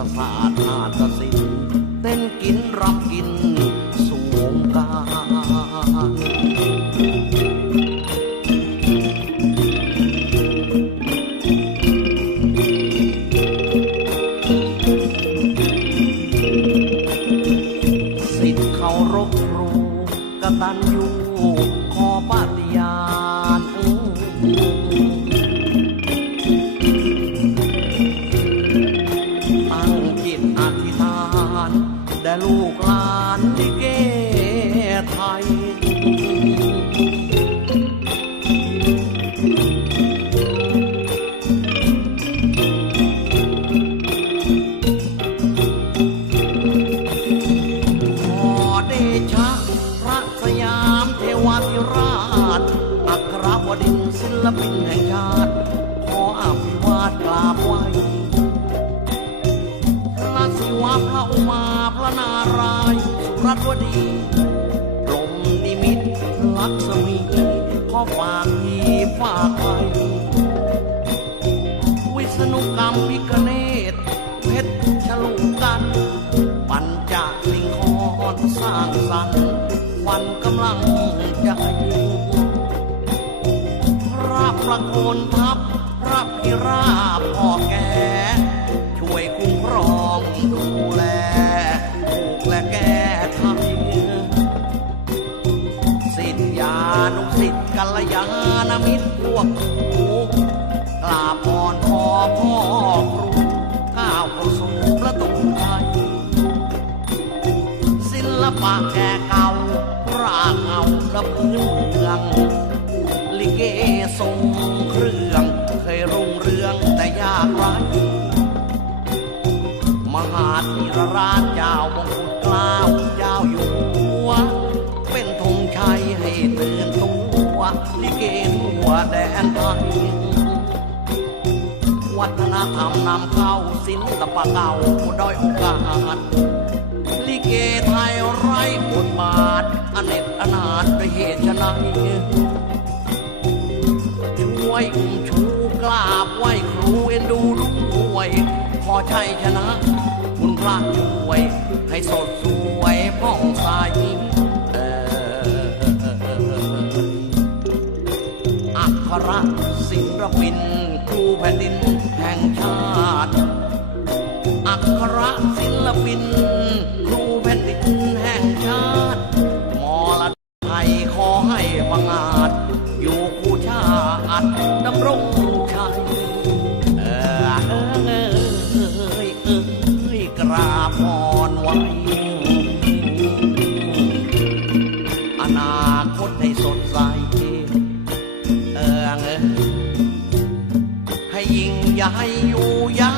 ประสาทนาฏสินเต้นกินรับกินสูงกาตันอยู่ขอปฏิญาณ ศิวะพระอุมาพระนารายณ์สุรัตวดีลมนิมิตลักษมีขอฝากพี่ฝากไว้วิษณุกรรมพิคเนตเพชรฉลุกัน ปัญจสิงคอนสร้างสรรค์วันกำลังใจพระประโคนทัพพระพิราบพ่อแก นุสิทธิ์กัลยาณมิตรพวกครูกราบอ่อนขอพ่อครูข้าวเข้าสู่ประตูไทยศิลปะแก่เก่าราเอาละพื้นเมืองลิเกทรง นไทยวัฒนธรรมนำเข้าศิลปะเก่าด้อยโอกาสลิเกไทยไร้บทบาทอเนกอนาถด้วยเหตุไฉนช่วยอุ้มชูกราบไหวครูเอ็นดูด้วยขอใชัยชนะ คุณพระช่วย ให้สดสวยผ่อง อัครศิลปินครูแผ่นดินแห่งชาติ อัครศิลปินครูแผ่นดินแห่งชาติมรดกไทยขอให้บังอาจ อยู่คู่ชาติดำรงชัยเออเอยเอยเอกราบอ่อนไว้อนาคตให้สดใส ใหญ่อยู่ยัง